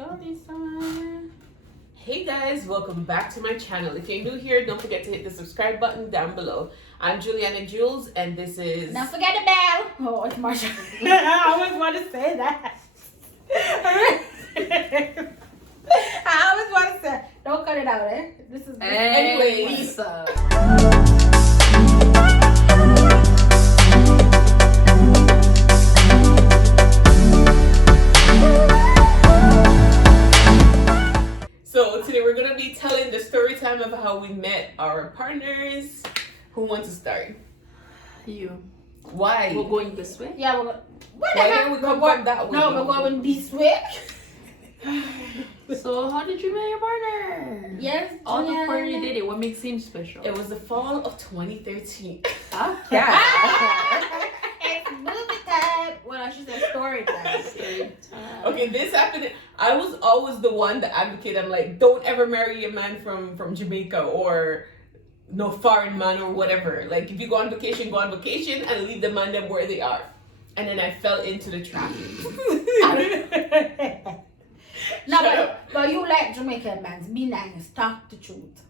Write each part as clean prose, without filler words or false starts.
go this time. Hey guys, welcome back to my channel. If you're new here, don't forget to hit the subscribe button down below. I'm Julianajules and this is... Don't forget the bell. Oh, it's Marsha. I always want to say that. I always want to say, don't cut it out, eh? This is... Anyway, Lisa. So today we're going to be telling the story time of how we met our partners. Who wants to start? You. Why? We're going this way? Yeah, we're going... Why didn't we come from that way? No, we're going this way. So how did you meet your partner? Yes, All the party did it. What makes him special? It was the fall of 2013. Okay. It's movie time. Well, I should say story time. Okay, this happened. I was always the one that advocated. I'm like, don't ever marry a man from Jamaica or no foreign man or whatever. Like, if you go on vacation and leave the man them where they are. And then I fell into the trap. No, but you like Jamaican men. Be nice. Talk the truth.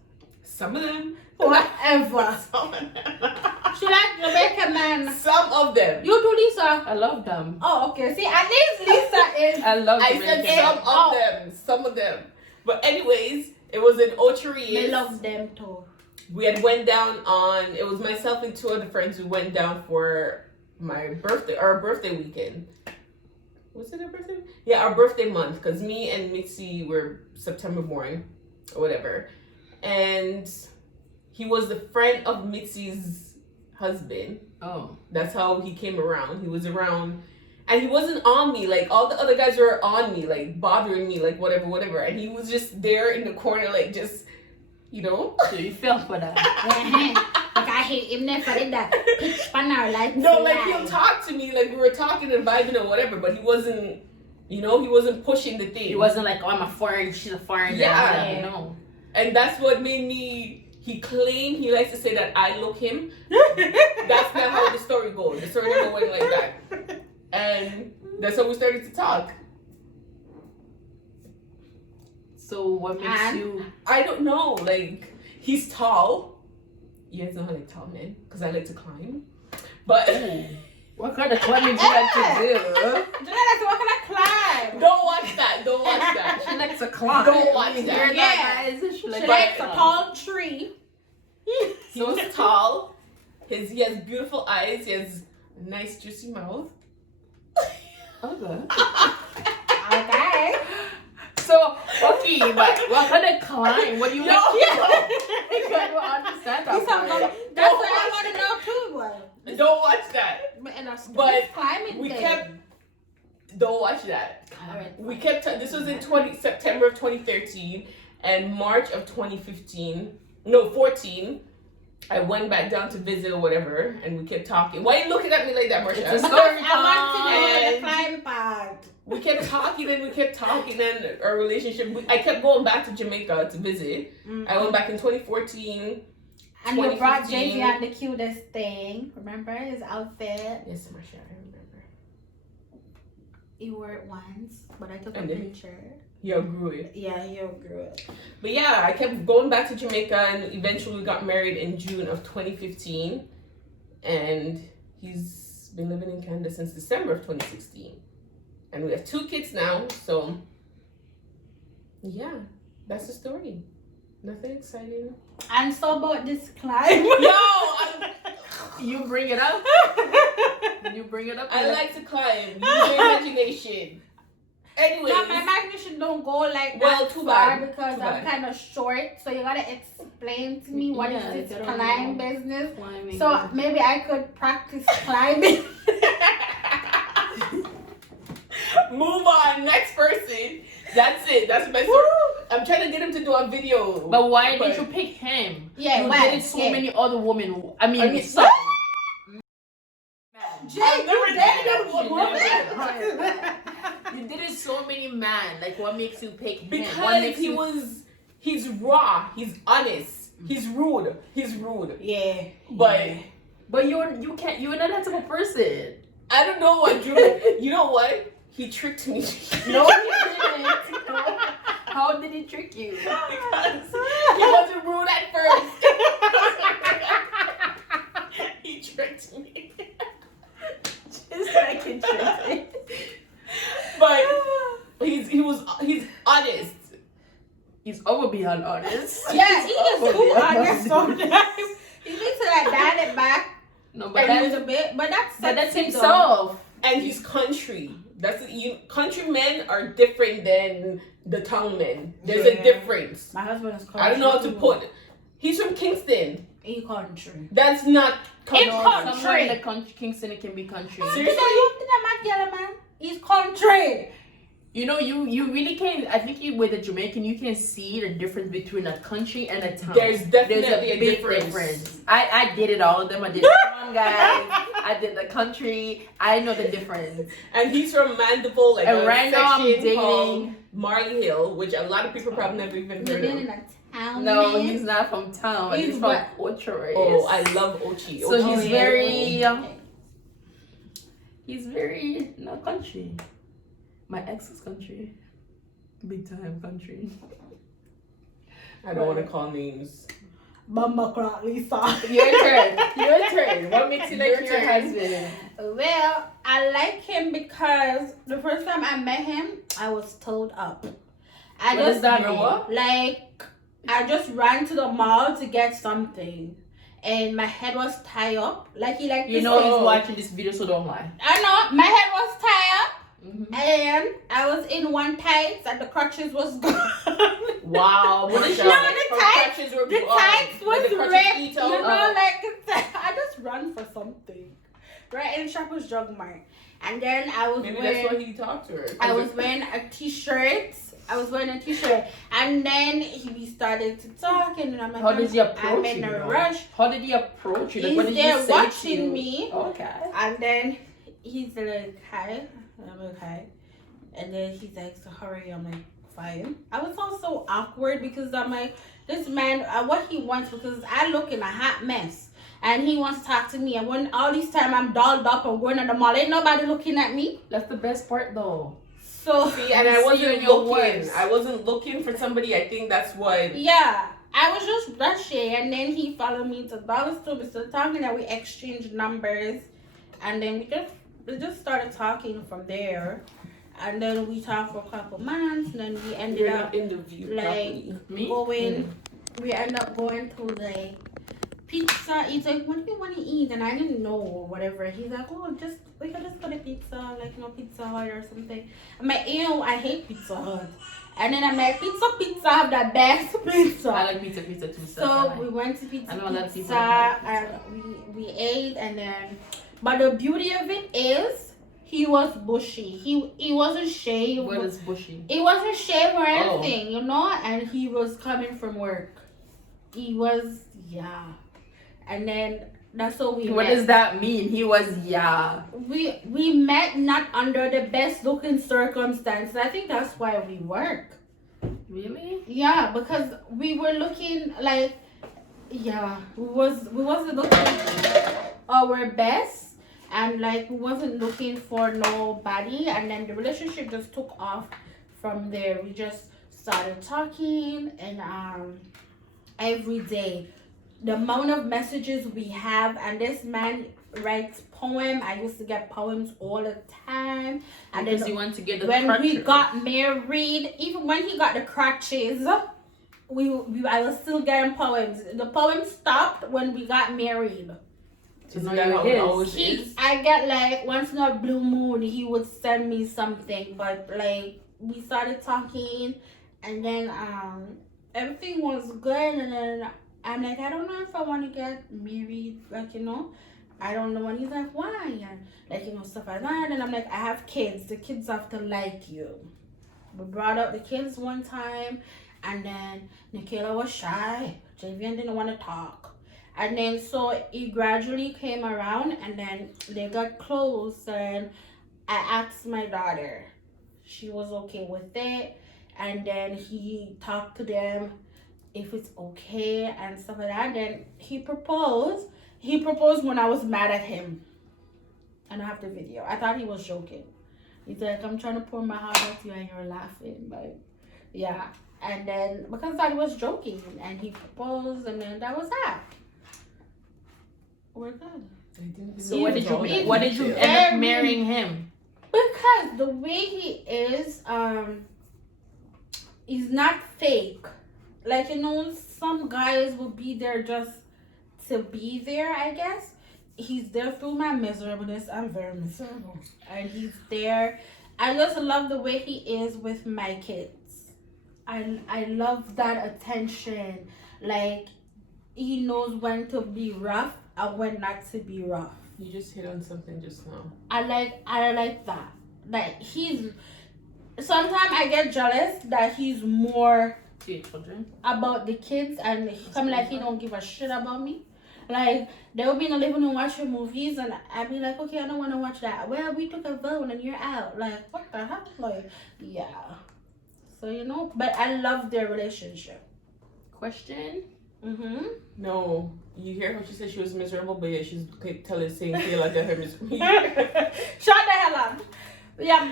Some of them. Whatever. Some of them. She like Jamaican men. Some of them. You too, Lisa. I love them. Oh, okay. See, at least Lisa is. I love I Jamaican. said some of them. Some of them. But anyways, it was in Ocheries. I love them too. We had went down on, it was myself and two other friends who went down for my birthday, our birthday weekend. Was it our birthday? Yeah, our birthday month, because me and Mitzi were September born, or whatever. And he was the friend of Mitzi's husband. Oh. That's how he came around. He was around, and he wasn't on me. Like, all the other guys were on me, like, bothering me, like, whatever. And he was just there in the corner, like, just, you know? So you fell for that. Like, I hate him there for that pitch spanner, like. No, like, he'll talk to me, like, we were talking and vibing or whatever, but he wasn't, you know, he wasn't pushing the thing. He wasn't like, oh, I'm a foreign, she's a foreign. Yeah. You know. And that's what made me, he likes to say that I look him. That's not how the story goes. The story never went like that. And that's how we started to talk. So what makes you... I don't know, like, he's tall. You guys know I like tall men, because I like to climb. But... What kind of climbing do you like to do? Juliana, what can I climb? Don't watch that. She likes to climb. Don't watch You that. hear Yeah. guys? She likes She likes a to tall tree. He was tall. He has beautiful eyes. He has a nice juicy mouth. Okay. Okay. So, okay, but what kind of climb? What do you like? No. I don't understand that part. That's what I want to know too. Well, Don't watch that. But climbing we thing. kept. Don't watch that. Alright. We kept. This was in September of 2013 and March of 2015. No, 14. I went back down to visit or whatever, and we kept talking. Why are you looking at me like that, Marsha? It's a Because story I want to know the And- climb part. We kept talking and our relationship. I kept going back to Jamaica to visit. I went back in 2014. And you brought 2015. Jay-Z on the cutest thing. Remember his outfit? Yes, Marsha, I remember. You wore it once, but I took a And then- picture. Yeah, grew it. Yeah, you grew it. But yeah, I kept going back to Jamaica and eventually got married in June of 2015. And he's been living in Canada since December of 2016. And we have 2 kids now, so yeah, that's the story. Nothing exciting. And so about this climb. You bring it up? You bring it up? I like to climb. Use your imagination. Anyways. Now, my imagination don't go like Well, that too far bad. because Too I'm bad. kind of short. So you gotta explain to me what is Yeah, this I don't climb know. business. Climbing. So maybe I could practice climbing. Move on, next person. That's it. That's my story. I'm trying to get him to do a video. But why did you pick him? Yeah, you why? dated so Yeah. many other women. I mean, I mean, some. Jay, I've never you dated dated a a woman. You dated so many men. Like, what makes you pick him? What Because makes you... he's raw, he's honest, he's rude. Yeah. But you can't. You're not that type of person. I don't know what Drew. You know what? He tricked me. No, he didn't. How did he trick you? Because he wasn't rude at first. He tricked me. Just like he tricked me. But he's honest. He's over beyond honest. Yeah, he is over too beyond honest sometimes. He needs to like dial it back No, a but little bit, but that's sexy, himself. And he's country. Countrymen are different than the town men. There's a Yeah. difference. though. My husband is country. I don't know how to too. put it. He's from Kingston. He country. That's not It's country. Somewhere in the country, Kingston, it can be country. Seriously? You think that man? He's country. You know, you really can. I think with a Jamaican, you can see the difference between a country and a town. There's definitely a big difference. I did it all of them. I did the town guys. I did the country. I know the difference. And he's from Mandeville, like And a right now I'm section dating- called Marley Hill, which a lot of people probably never even You're heard in of. a town. No, man. he's not from town. He's He's from what? Ocho. Oh, I love Ochi. So Ochi. he's very not country. My ex is country, big time country. I don't want to call names. Bumba Clock Lisa. Your turn. Your turn. What makes you like Your your turn. husband? Well, I like him because the first time I met him, I was told up. I What does that mean? Like, I just ran to the mall to get something, and my head was tied up. Like he like You to know say- he's watching this video, so don't lie. I know my head was tied up, Mm-hmm. and I was in one tights, and the crutches was gone. Wow. What is Marsha. your- No, the Her tights- crutches were The gone. tights Did was the crutches ripped, eat you out? know, like I just ran for something, right? And Shoppers Drug Mart, and then I was Maybe wearing, that's why he talked to her. I was wearing a t-shirt. And then we started to talk, and then I'm like, How did he approach I'm you? in a though? rush. How did he approach you? Like, He's what did there he say watching to you? me. Okay. And then he's like, hi. And I'm like, hi. And then he's like, so hurry. I'm like, fine. I was also awkward because I'm like, this man, what he wants, because I look in a hot mess. And he wants to talk to me. And when all this time I'm dolled up and going to the mall, ain't nobody looking at me. That's the best part, though. So, See, and I See you wasn't in your looking. words. I wasn't looking for somebody. I think that's what. yeah. I was just rushing. And then he followed me to dollar store. We started talking, and we exchanged numbers. And then we just started talking from there. And then we talked for a couple months. And then we ended You're up not interviewed like properly. Me? going. We ended up going to like pizza. He's like, what do you want to eat? And I didn't know or whatever. He's like, oh, we can just go to pizza, like Pizza Hut or something. I'm like, ew, I hate Pizza Hut. And then I'm like, pizza have the best pizza. I like pizza too. So we went to I know a lot of people pizza like pizza. and we ate, and then, but the beauty of it is he was bushy. He wasn't shaved. What is bushy? He wasn't shaved or Oh. anything, you know, and he was coming from work. He was, yeah. And then that's how we What met. does that mean? He was We met not under the best looking circumstances. I think that's why we work. Really? Yeah, because we were looking like, yeah, we wasn't looking our best, and like we wasn't looking for nobody, and then the relationship just took off from there. We just started talking, and every day, the amount of messages we have, and this man writes poem. I used to get poems all the time, and Because then you want to get the when we crutcher. got married, even when he got the crutches, I was still getting poems. The poems stopped when we got married. So Isn't now that you're how it his. always is? I get like once in a blue moon, he would send me something, but like we started talking, and then everything was good, and then I'm like, I don't know if I want to get married, like, I don't know. And he's like, why? And like, stuff like that. And I'm like, I have kids. The kids have to like you. We brought up the kids one time, and then Nikela was shy. Javian didn't want to talk. And then so he gradually came around, and then they got close, and I asked my daughter. She was okay with it. And then he talked to them if it's okay and stuff like that. Then he proposed. He proposed when I was mad at him. And I have the video. I thought he was joking. He's like, I'm trying to pour my heart out to you and you're laughing. Like, Yeah. And then because I was joking and he proposed and then that was that. We're good. So why did He's you end up marrying him? Because the way he is, he's not fake. Like, you know, some guys will be there just to be there, I guess. He's there through my miserableness. I'm very miserable. And he's there. I just love the way he is with my kids. I love that attention. Like, he knows when to be rough and when not to be rough. You just hit on something just now. I like that. Like, he's sometimes I get jealous that he's more To your children? about the kids and he come like he don't give a shit about me. Like, they'll be in the living room watching movies and I'll be like, okay, I don't want to watch that. Well, we took a vote and you're out. Like, what the heck? Like, yeah. So, you know, but I love their relationship. Question? Mm-hmm. No, you hear how she said she was miserable, but yeah, she's telling the same thing like her miserable. Shut the hell up. Yeah,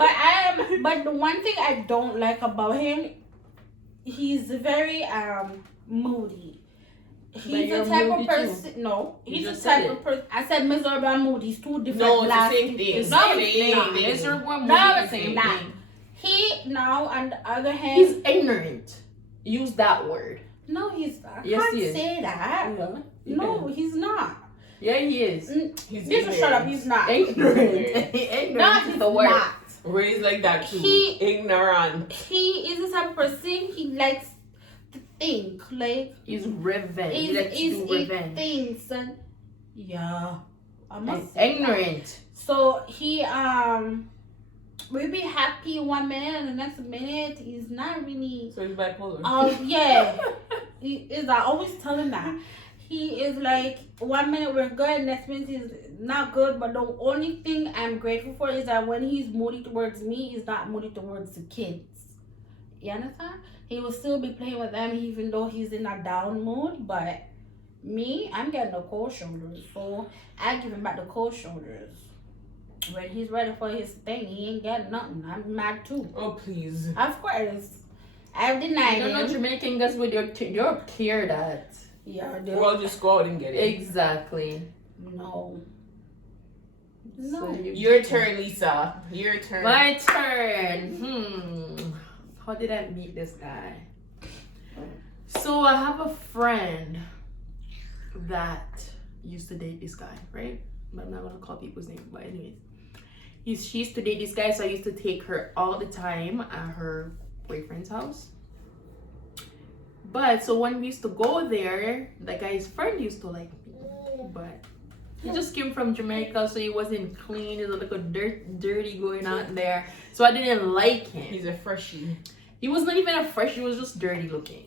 but the one thing I don't like about him, he's very moody. He's the type of person. No, he's the type of person. I said miserable and moody. He's two different. No, it's the same thing. No, It's not. miserable and No, moody, it's same not. thing. He now, on the other hand, He's ignorant. Use that word. no, he's not. Yes, I can't he is. say that. Yeah. No, he's not. Yeah, he is. He's You just shut up. He's not. Ignorant. No, Ignorant he's is the word. not. Raised like that too. He- Ignorant. He is the type of person he likes to think. Like, He's revenge. He likes to do he revenge. thinks and yeah, I And must say that. ignorant. So he will be happy 1 minute and the next minute he's not really. So he's bipolar. Yeah, he is. I always tell him that he is like 1 minute we're good, next minute he's not good. But the only thing I'm grateful for is that when he's moody towards me, he's not moody towards the kids. You understand? He will still be playing with them even though he's in a down mood. But me, I'm getting the cold shoulders, so I give him back the cold shoulders. When he's ready for his thing, he ain't getting nothing. I'm mad too. Oh please. Of course. I've denied You know, him. Jamaican guys with you're clear that. Yeah, dude. Well, just go out and get it. Exactly. No. So Your turn, Lisa. Your turn. My turn. How did I meet this guy? So I have a friend that used to date this guy, right? But I'm not gonna call people's name. But anyways, she used to date this guy, so I used to take her all the time at her boyfriend's house. But so when we used to go there, the guy's friend used to like me, but he just came from Jamaica, so he wasn't clean. There's a little dirty going on there, so I didn't like him. He's a freshie. He was not even a fresh, he was just dirty looking.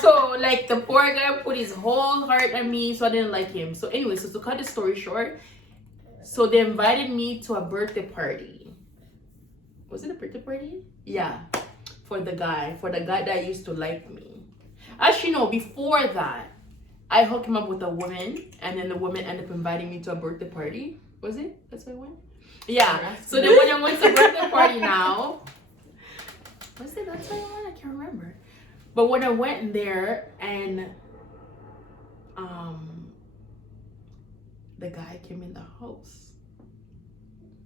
So like the poor guy put his whole heart on me, so I didn't like him. So anyway, so to cut the story short, so they invited me to a birthday party. Was it a birthday party? Yeah. For the guy that used to like me. Actually no, before that, I hooked him up with a woman, and then the woman ended up inviting me to a birthday party. Was it? That's where I went? Yeah. So then when I went to a birthday party now, was it that's where I went? I can't remember. But when I went there and the guy came in the house.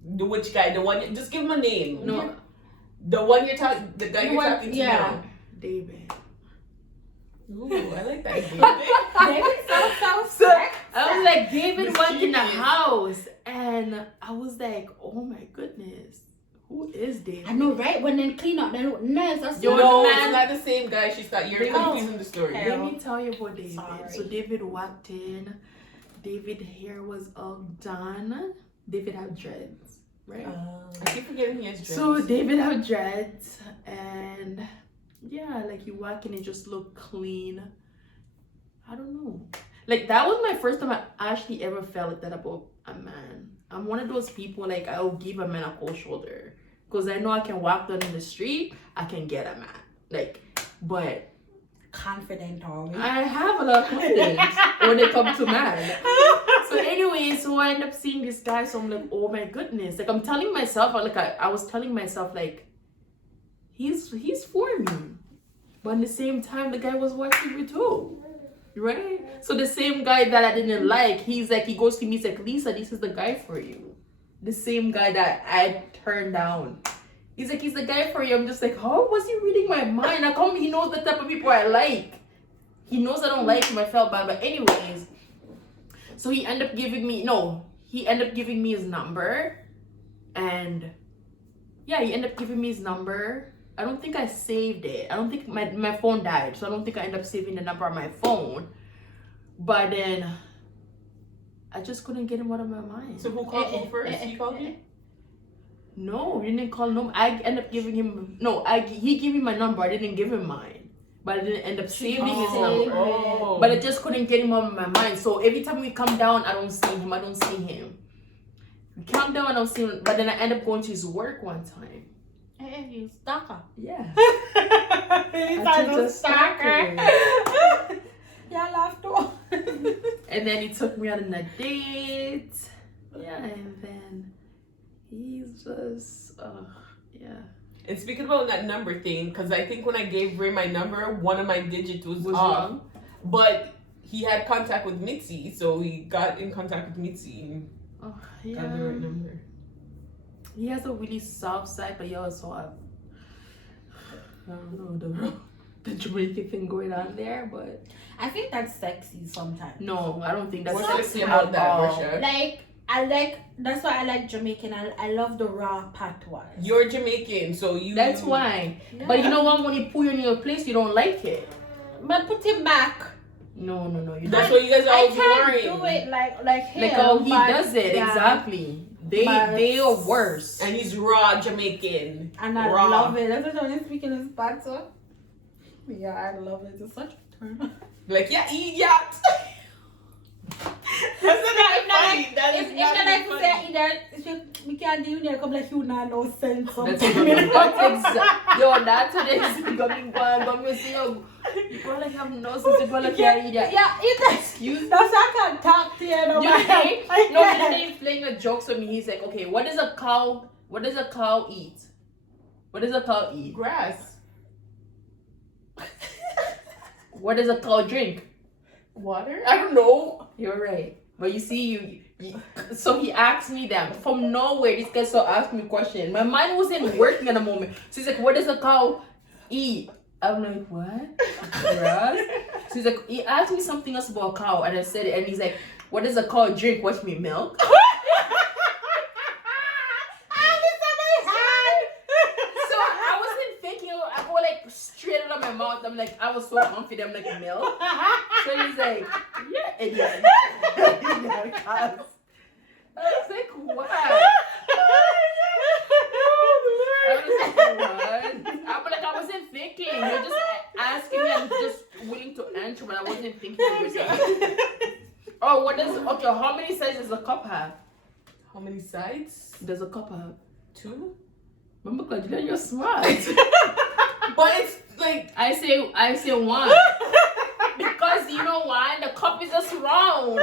Which guy? The one? Just give him a name. No. The one you're talking. The guy you're talking to now. David. Ooh, I like that. David. David so I was like, David went in the Mischievous. house, and I was like, oh my goodness, who is David? I know, right? When they clean up, they look nice. That's Yo, No, man. it's not the same guy. She thought you're No. confusing the story. Hey. Let me tell you about David. Sorry. So David walked in. David hair was all done. David had dreads, right? I keep forgetting he has dreads. So David had dreads, and yeah, like you walk in and just look clean. I don't know. Like that was my first time I actually ever felt like that about a man. I'm one of those people like I'll give a man a cold shoulder because I know I can walk down in the street, I can get a man. Like, but confident already. I have a lot of confidence when it comes to man. So anyway, so I end up seeing this guy, so I'm like, oh my goodness. Like I'm telling myself, like I was telling myself like, he's for me. But at the same time, the guy was watching me too. Right? So the same guy that I didn't like, he's like, he goes to me, he's like, Lisa, this is the guy for you. The same guy that I turned down. He's like, he's the guy for you. I'm just like, how was he reading my mind? How come he knows the type of people I like? He knows I don't like him. I felt bad. But anyways, so he ended up giving me his number. And yeah, he ended up giving me his number. I don't think I saved it. I don't think my phone died. So I don't think I ended up saving the number on my phone. But then I just couldn't get him out of my mind. So who called you first? He called you? No, he didn't call no. I ended up giving him he gave me my number. I didn't give him mine. But I didn't end up saving his number. Oh. But I just couldn't get him out of my mind. So every time we come down, I don't see him. We come down, I don't see him. But then I end up going to his work one time. Hey, you stalker. Yeah. He's a stalker. Yeah, laughed off. And then he took me out on a date. Yeah, and then he's just, yeah. And speaking about that number thing, because I think when I gave Ray my number, one of my digits was off. wrong. But he had contact with Mitzi, so he got in contact with Mitzi and got the right number. He has a really soft side, but he also have, I don't know, the Jamaican thing going on there, but I think that's sexy sometimes. no, I don't think that's What's sexy sexy about that, all. Marsha? That's why I like Jamaican. I love the raw patois. You're Jamaican, so you... That's why. Yeah. But you know what? When he put you in your place, you don't like it. But put him back. No. You That's don't. what you guys are I always can't worrying. do it like him. Like how he but, does it, yeah. exactly. They are worse. And he's raw Jamaican. And I raw. love it. That's what I'm speaking his patois. Yeah, I love it. It's such a turn. Like, yeah, idiot. That's not funny. That is not funny. If we can't do it, come like you now no sense. That's exactly. Yo, that's what it is. You gotta have noses. You gotta carry that. Yeah, Excuse me. that's I can't talk to you. No, You know, the other day he's playing a joke with me. He's like, okay, what does a cow eat? What does a cow eat? Grass. What does a cow drink? Water? I don't know. You're right. But you see, you so he asked me that. From nowhere, this guy started asking me a question. My mind wasn't working at the moment. So he's like, what does a cow eat? I'm like, what? Grass? So he's like, he asked me something else about a cow, and I said it, and he's like, what does a cow drink? Watch me milk. My mouth, I'm like, I was so confident, I'm like, milk. So he's like, yeah, idiot. I was like, what? I wasn't thinking. You're just asking me, I'm just willing to answer, but I wasn't thinking what you're saying. Oh, how many sides does a cup have? How many sides? Does a cup have? 2? Remember, Juliana, you're smart. But it's like I say 1. Because you know why? The cup is just round.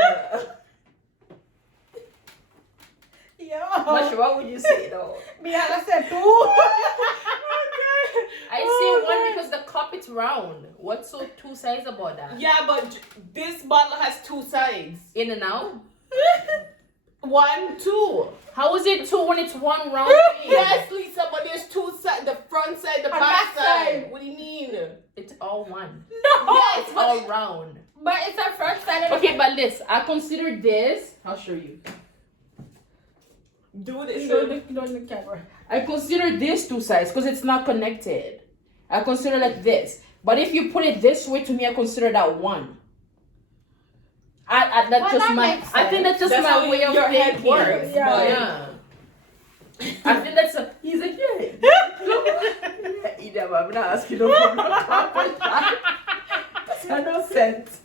Yeah. What would you say though? Me, I said 2. I say 1 because the cup is round. What's so 2 sides about that? yeah, but this bottle has 2 sides. In and out? 1, 2. How is it 2 when it's 1 round thing? Yes, Lisa, but there's 2 sides. The front side, the back side. What do you mean? It's all 1. No. Yeah, It's all round. But it's a first side. Okay, but this, I consider this. I'll show you. Do it Show the camera. I consider this 2 sides because it's not connected. I consider like this. But if you put it this way, to me, I consider that 1. I think that's just That's my how way of your head thinking. works, Yeah. I think that's he's like, yeah. I'm not asking no for no sense.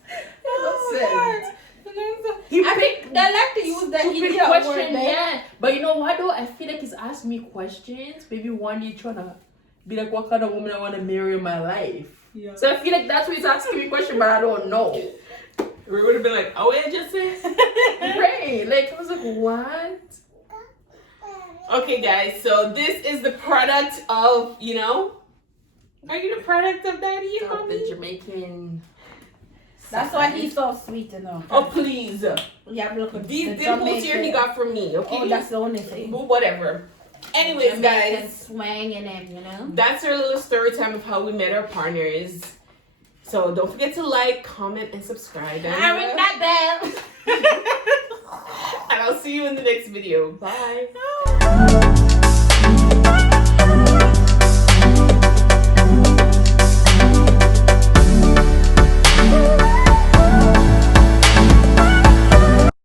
No sense. I think they like to use that Stupid idiot question, word there. yeah. But you know what though? I feel like he's asked me questions. Maybe one day trying to be like, what kind of woman I want to marry in my life. Yeah. So I feel like that's why he's asking me a question, but I don't know. We would have been like, oh, what did you just say? Right. Like, I was like, what? Okay, guys. So this is the product of, Are you the product of daddy and Of mommy? the Jamaican. That's why he's so sweet, you know. Oh, please. Yeah, look at These the dimples here he Jamaican- got from me, okay? Oh, that's the only thing. But whatever. Anyways, Jamaican guys, swang in him, you know. that's our little story time of how we met our partners. So don't forget to like, comment, and subscribe. I ring that bell. And I'll see you in the next video. Bye.